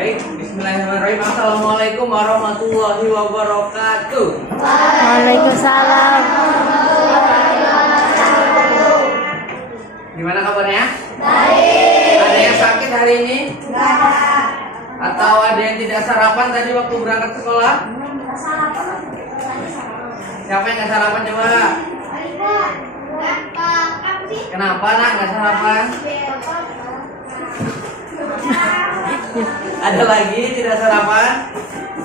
Baik, bismillahirrahmanirrahim. Assalamualaikum warahmatullahi wabarakatuh. Waalaikumsalam. Gimana kabarnya? Baik. Ada yang sakit hari ini? Enggak. Atau ada yang tidak sarapan tadi waktu berangkat sekolah? Siapa yang nggak sarapan coba? Kenapa nak nggak sarapan? Ada lagi tidak sarapan?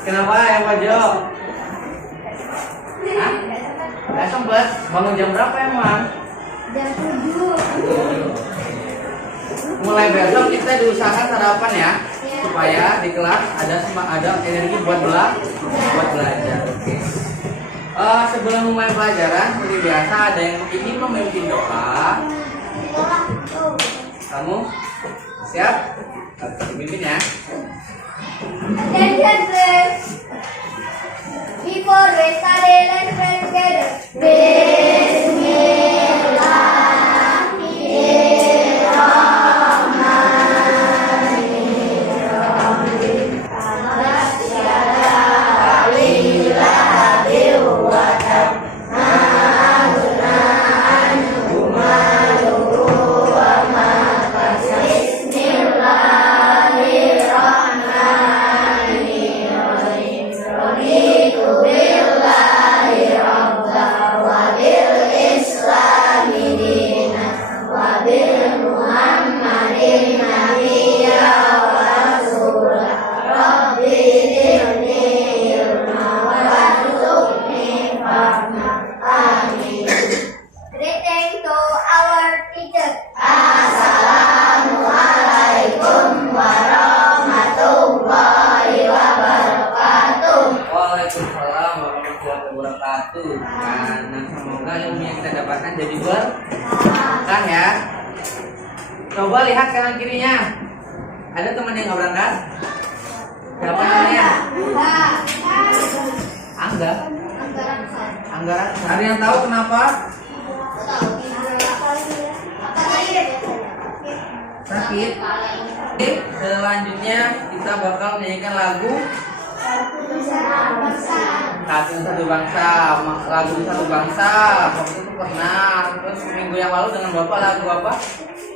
Kenapa ya Pak Jo? Hah? Nggak sempet? Bangun jam berapa emang? Jam 7. Mulai besok kita diusahakan sarapan ya, supaya di kelas ada energi buat belajar. Oke. Sebelum mulai pelajaran, seperti biasa ada yang ingin memimpin doa. Kamu siap? Pimpin ya. Attention please. Before we start, let's pray together. Greeting to our teacher. Assalamualaikum warahmatullahi wabarakatuh. Waalaikumsalam warahmatullahi wabarakatuh. Nah, semoga ilmu yang kita dapatkan jadi berkah ya. Coba lihat kanan kirinya. Ada teman yang nggak berangkat? Siapa namanya? Angga. Angga. Ada yang tahu kenapa? Sakit. Oke, selanjutnya kita bakal menyanyikan lagu Satu Bangsa. Lagu Satu Bangsa. Waktu itu pernah. Terus minggu yang lalu dengan Bapak lagu apa?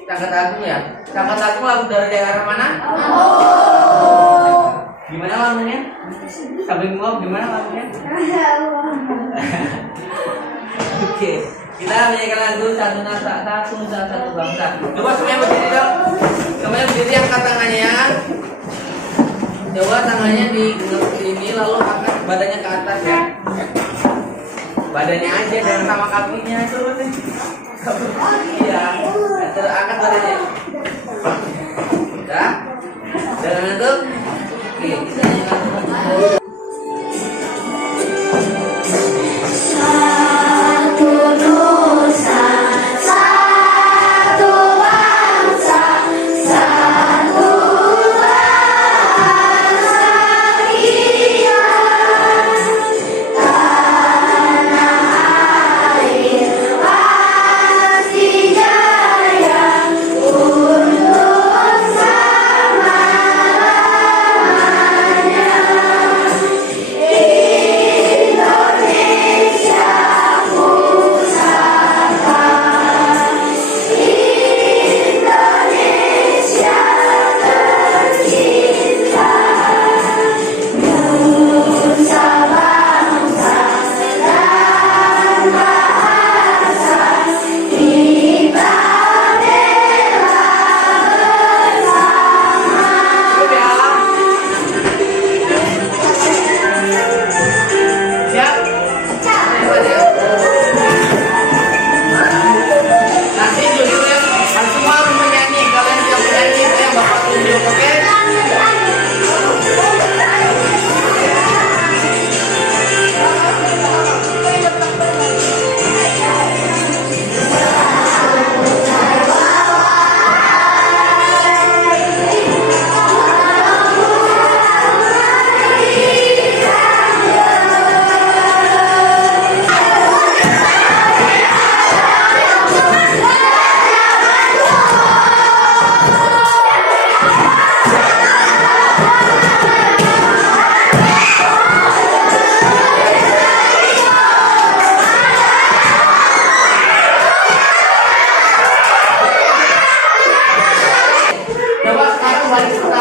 Cangkat Agung ya. Cangkat Agung lagu dari daerah mana? Gimana lagunya? Sambil ngomong gimana lagunya? Oke, kita menyanyikan lagu Satu Bangsa. Coba semuanya berdiri dong. Semuanya berdiri, angkat tangannya. Coba tangannya di ini, lalu angkat badannya ke atas ya. Badannya aja, jangan sama kakinya. Coba deh. Iya, angkat badannya. Udah? Jangan ngantuk. Oke, kita nyanyikan.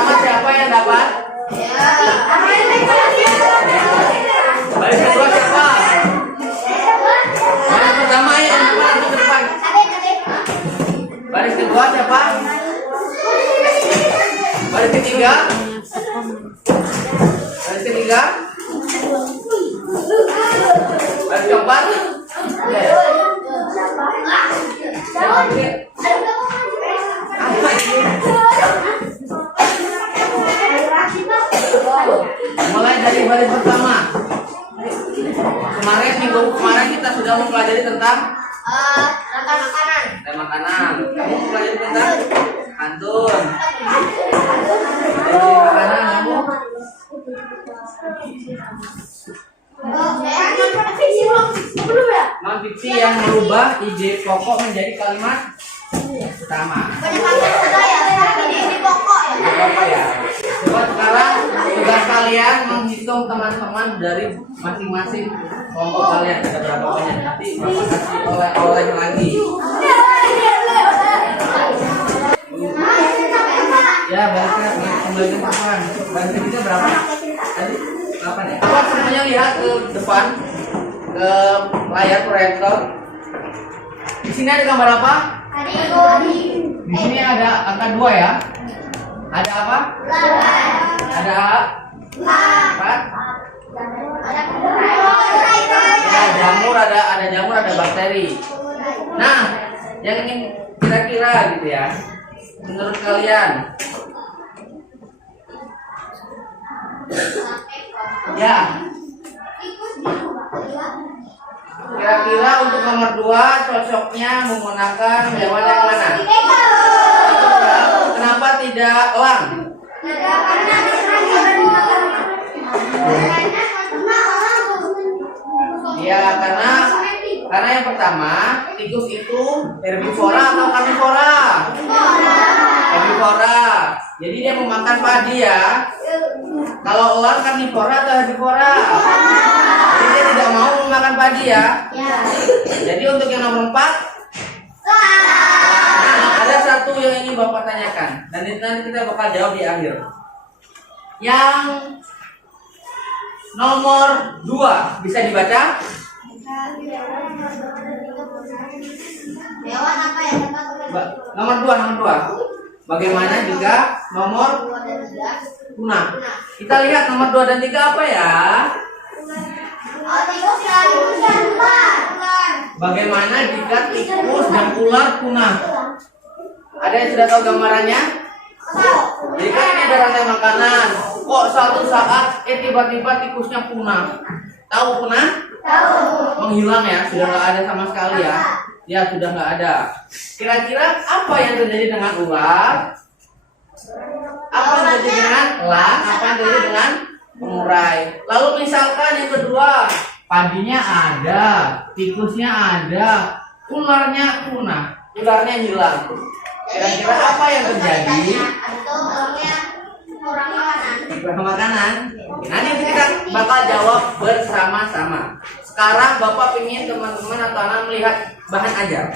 pertama siapa yang dapat? Baris kedua siapa? Baris pertama yang dapat ke depan. Baris kedua siapa? Baris ketiga? Baris ketiga? Baris keempat? Mulai dari baris pertama. Minggu kemarin kita sudah mempelajari tentang makanan. makanan. Kamu mempelajari tentang pantun. Jadi makanan kamu. Non fiksi yang merubah ide pokok menjadi kalimat utama. Apa ya? Coba sekarang tugas kalian menghitung teman-teman dari masing-masing kelompok kalian ada berapa banyak. Nanti bapak kasih oleh-oleh lagi. Ya, barisnya kembali ke depan. Barisnya kita berapa? Tadi 8 ya. Apa semuanya lihat ke depan ke layar proyektor. Di sini ada gambar apa? Di sini ada angka 2 ya. Ada apa? Ada 4. Ada jamur, ada bakteri. Nah, yang ingin kira-kira gitu ya. Menurut kalian, ya, kira-kira untuk nomor 2 cocoknya menggunakan hewan yang mana? Kenapa tidak elang? Ya, karena yang pertama, tikus itu herbivora atau karnivora? Herbivora. Jadi dia memakan padi ya. Kalau elang karnivora atau herbivora? Jadi dia tidak mau memakan padi ya. Jadi untuk yang nomor 4, ada satu yang ingin Bapak tanyakan dan nanti kita bakal jawab di akhir. Yang nomor 2 bisa dibaca? Nomor 2. Bagaimana jika nomor punah? Kita lihat nomor 2 dan 3 apa ya? Bagaimana jika tikus dan ular punah? Ada yang sudah tahu gambarannya? Jadi kan ini ada rantai makanan. Kok suatu saat tiba-tiba tikusnya punah? Tahu punah? Tahu. Menghilang ya, sudah nggak ada sama sekali ya. Ya sudah nggak ada. Kira-kira apa yang terjadi dengan ular? Apa yang terjadi dengan elang? Apa yang terjadi dengan pengurai? Lalu misalkan yang kedua, padinya ada, tikusnya ada, ularnya punah, ularnya hilang. Kira-kira apa yang terjadi? Kurang makanan. Nanti kita bakal jawab bersama-sama. Sekarang Bapak ingin teman-teman atau anak melihat bahan ajar.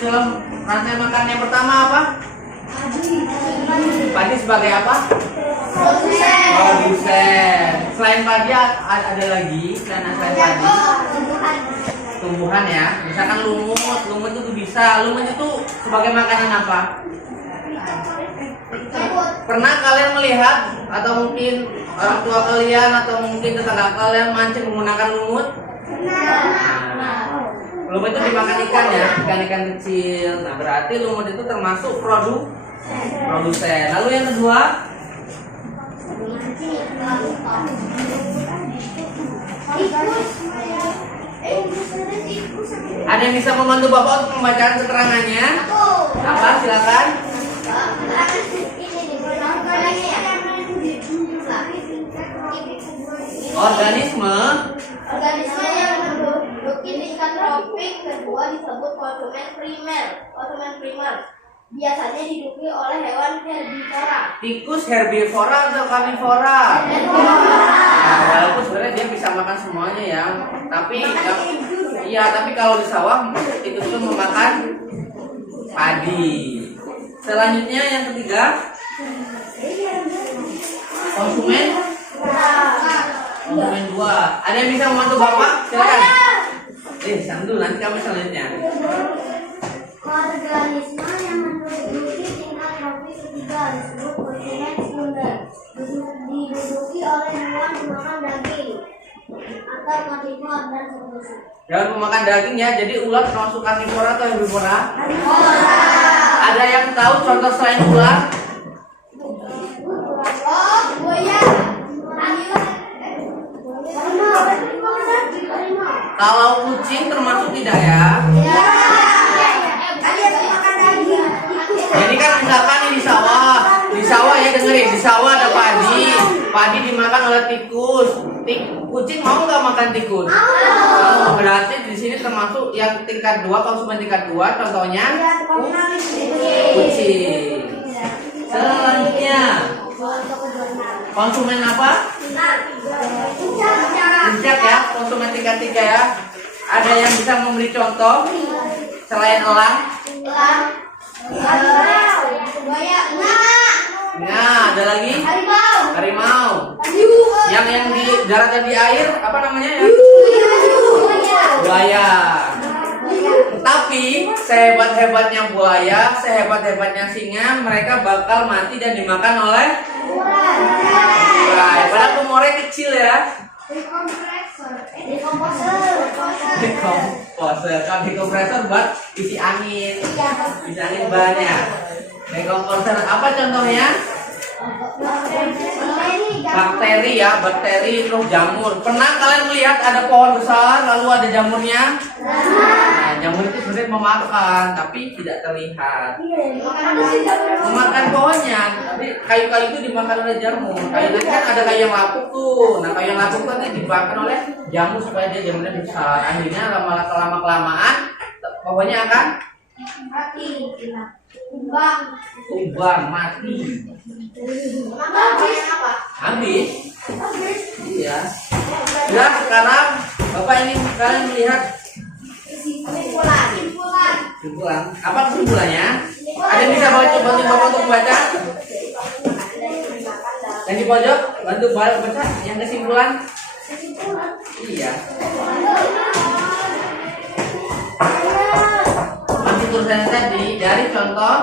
Dalam rantai makan yang pertama apa? Padi sebagai apa? Produsen. Selain padi ada lagi selain padi. Tumbuhan ya. Misalkan lumut itu bisa. Lumut itu sebagai makanan apa? Pernah kalian melihat atau mungkin orang tua kalian atau mungkin tetangga kalian mancing menggunakan lumut? Lumut itu dimakan ikan ya, ikan-ikan kecil. Nah berarti lumut itu termasuk produsen. Lalu yang kedua, ada yang bisa membantu Bapak untuk membacaan keterangannya? Apa? Silakan. Organisme yang menduduki tingkat tropik kedua disebut konsumen primer. biasanya diduduki oleh hewan herbivora. Tikus herbivora atau karnivora? Nah, walaupun sebenarnya dia bisa makan semuanya ya, tapi tapi kalau di sawah tikus itu memakan padi. Selanjutnya yang ketiga, konsumen dua. Ada yang bisa membantu bapak? Silakan. Santu nanti kamu selanjutnya. Organisme yang menduduki tingkat tropis ketiga disebut konsumen sekunder. Diduduki oleh hewan pemakan daging atau karnivora dan seterusnya. Hewan pemakan daging ya, jadi ular termasuk karnivora atau herbivora? Ada yang tahu contoh selain ular? Buaya. Kalau kucing termasuk tidak ya? Jadi kan misalkan di sawah ya dengerin, di sawah ada padi dimakan oleh tikus. Kucing mau nggak makan tikus? Mau. Berarti di sini termasuk yang tingkat 2, konsumen tingkat 2, contohnya kucing. Selanjutnya konsumen apa? Puncak ya, konsumen tingkat 3 ya. Ada yang bisa memberi contoh selain elang? Nah, ada lagi? Harimau. Yang di darat dan di air apa namanya ya? Buaya. Tapi sehebat-hebatnya buaya, sehebat-hebatnya singa, mereka bakal mati dan dimakan oleh urai. Padahal tumornya kecil ya. Dekomposer. Kalau dekompresor buat isi angin banyak. Dekomposer apa contohnya? Bakteri ya, terus jamur. Pernah kalian melihat ada pohon besar lalu ada jamurnya? Nah, jamur itu sebenarnya memakan tapi tidak terlihat. Memakan pohonnya, tapi kayu-kayu itu dimakan oleh jamur. Kayu tadi kan ada kayu yang lapuk tuh. Nah, kayu yang lapuk itu nanti dimakan oleh jamur supaya dia jamurnya besar. Akhirnya lama-kelamaan pohonnya akan tumbang, mati. Habis. Iya. Nah, sekarang Bapak ini kalian melihat kesimpulan. Apa kesimpulannya? Ada yang bisa bantu Bapak untuk membaca? Yang di pojok bantu Bapak baca yang kesimpulan. Iya. Masih tulisannya tadi dari contoh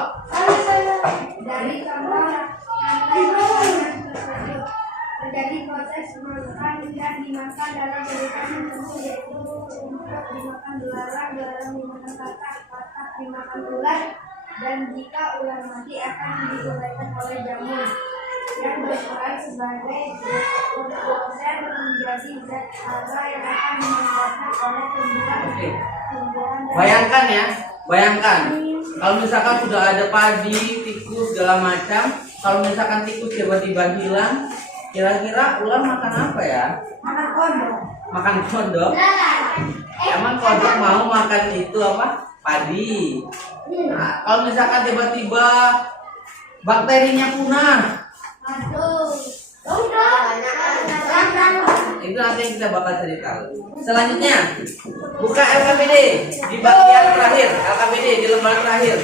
terjadi proses makan dan dimakan dalam berupa tertentu, yaitu untuk dimakan belalang dimakan katak dimakan ular, dan jika ular mati akan diuraikan oleh jamur yang berperan sebagai komposer menjadi zat hara yang akan dimanfaatkan oleh tumbuhan. Bayangkan kalau misalkan sudah ada padi, tikus segala macam, kalau misalkan tikus tiba-tiba hilang, kira-kira ular makan apa ya? Makan kodok. Emang kodok mau makan itu apa? Padi. Nah, kalau misalkan tiba-tiba bakterinya punah, itu nanti yang kita bakal cerita. Selanjutnya, buka LKPD di bagian terakhir, LKPD di lembar terakhir.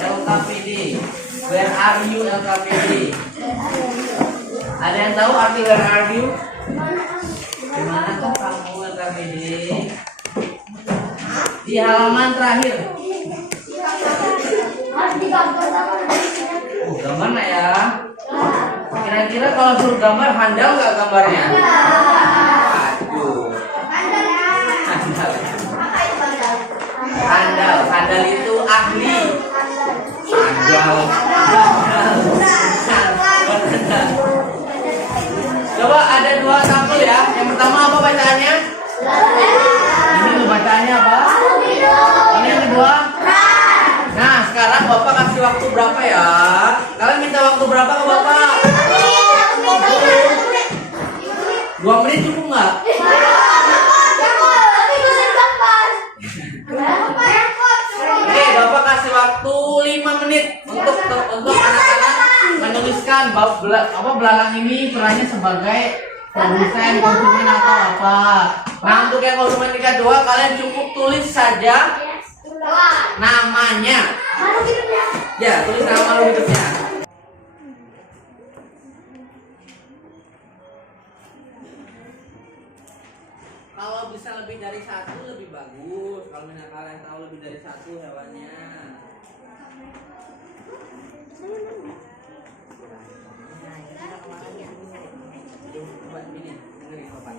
LKPD, where are you LKPD? Ada yang tahu arti where are you? Gimana tuh kamu LKPD? Di halaman terakhir. Gambar ya. Kira-kira kalau suruh gambar handal nggak gambarnya? Aduh. Handal itu ahli. Handal. Coba ada 2 sampel ya. Yang pertama apa bacaannya? Ini bacaannya apa? Ini yang kedua? Nah, sekarang Bapak kasih waktu berapa ya? Kalian minta waktu berapa ke Bapak? 2 menit cukup nggak? Oke, Bapak kasih waktu 5 menit untuk anak-anak menuliskan belalang ini perannya sebagai produsen, konsumen atau apa. Nah, untuk yang konsumen tingkat 2 kalian cukup tulis saja namanya. Ya, tulis nama makhluk hidupnya. Kalau bisa lebih dari 1 lebih bagus. Kalau misalnya kalian tahu lebih dari 1 hewannya. Coba ini dengerin Bapak.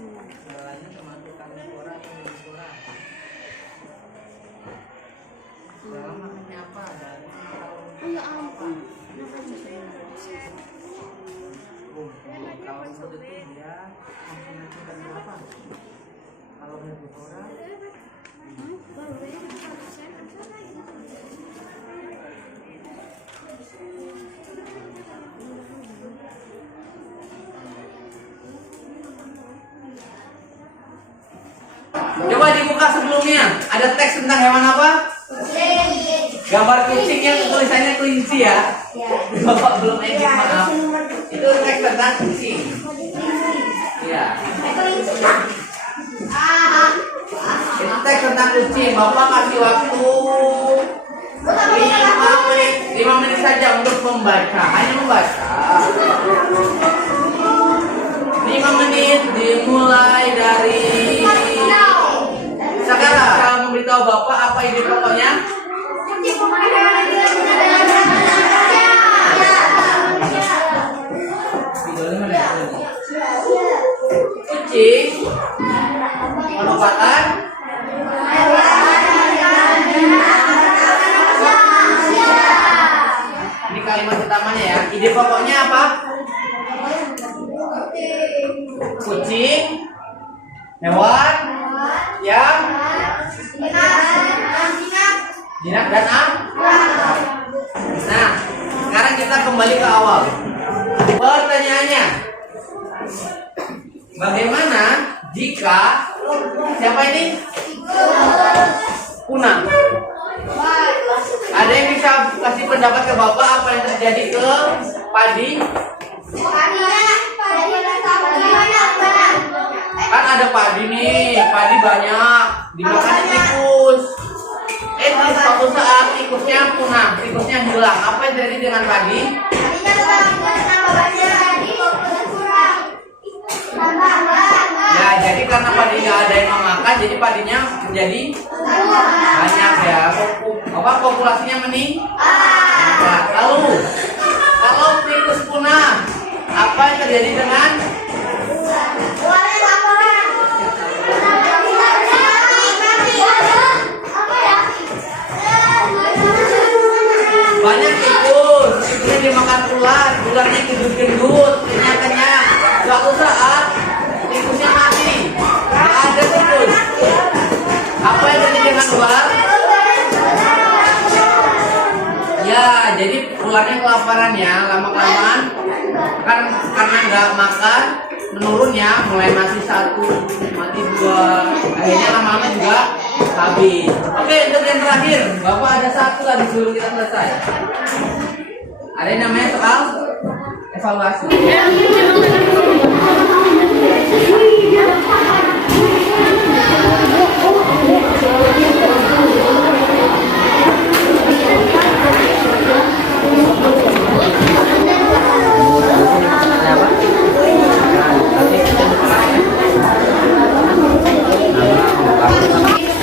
Hewannya termasuk karnivora atau herbivora? Belalang makannya apa? Dari kalau menurut dia makannya dari apa? Kalau herbivora coba dibuka sebelumnya. Ada teks tentang hewan apa? Gambar kucingnya tulisannya kelinci ya. Bapak belum edit, maaf. Itu teks tentang kucing. Iya. Itu teks tentang kucing. Bapak kasih waktu 5 menit saja untuk membaca. Hanya membaca. 5 menit dimulai dari sekarang. Saya memberitahu Bapak apa ide pokoknya. Kucing merupakan ini kalimat utamanya ya. Ide pokoknya apa? Kucing hewan yang jinak dan Nah, sekarang kita kembali ke awal. Pertanyaannya, bagaimana jika siapa ini? Punah. Ada yang bisa kasih pendapat ke Bapak apa yang terjadi ke padi? Kan ada padi nih, padi banyak dimakan tikus. Suatu saat tikusnya punah, tikusnya hilang. Apa yang terjadi dengan padi? Ya, jadi karena padi nggak ada yang memakan, jadi padinya menjadi banyak ya. Populasinya meningkat. Lalu, kalau tikus punah, apa yang terjadi dengan banyak tikus? Tikusnya dimakan ular, ularnya gendut-gendut, kenyang-kenyang. Suatu saat tikusnya mati, nggak ada tikus. Apa yang terjadi dengan ular? Ya, jadi ularnya kelaparan ya, lama-kelamaan kan karena nggak makan menurunnya, mulai mati 1, mati 2, akhirnya lama-lama juga habis. Oke, untuk yang terakhir, Bapak ada 1 lagi sebelum kita selesai. Ada yang namanya soal evaluasi.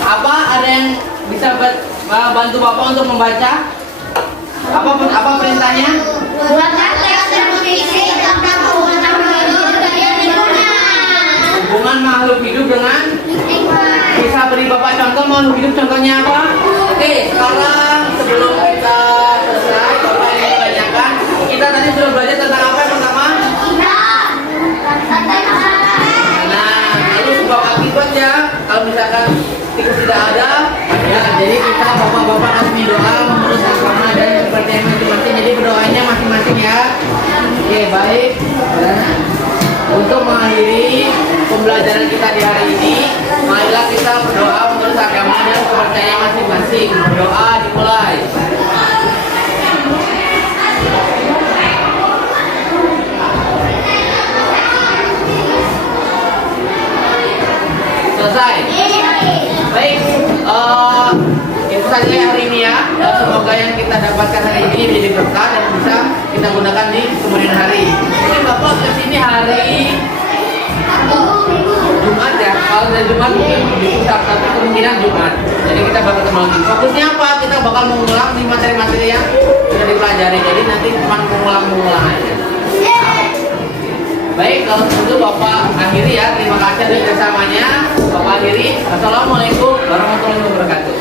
Apa ada yang bisa bantu Bapak untuk membaca? Apa perintahnya? Hubungan makhluk hidup dengan bisa beri Bapak contoh makhluk hidup, contohnya apa? Oke, sekarang sebelum kita selesai, Bapak yang menanyakan, kita tadi sudah belajar tentang apa yang pertama? Nah, lalu Bapak keyboard ya, kalau misalkan tikus tidak ada, ya jadi kita Bapak-Bapak kasih doa menurut agama dan seperti yang masing-masing, jadi berdoanya masing-masing ya. Oke, baik. Untuk mengakhiri pembelajaran kita di hari ini, marilah kita berdoa menurut agama dan kepercayaan masing-masing. Berdoa dimulai. Selesai. Baik, itu saja hari ini ya. Semoga yang kita dapatkan hari ini menjadi berkah dan bisa kita gunakan di kemudian hari. Ini Bapak kesini hari Jumat ya. Kalau dari Jumat mungkin bisa, tapi kemungkinan Jumat. Jadi kita bakal ketemu lagi. Fokusnya apa? Kita bakal mengulang di materi-materi yang sudah dipelajari. Jadi nanti cuma mengulang aja. Baik, kalau begitu Bapak akhiri ya. Terima kasih atas kerjasamanya. Bapak akhiri. Assalamualaikum warahmatullahi wabarakatuh.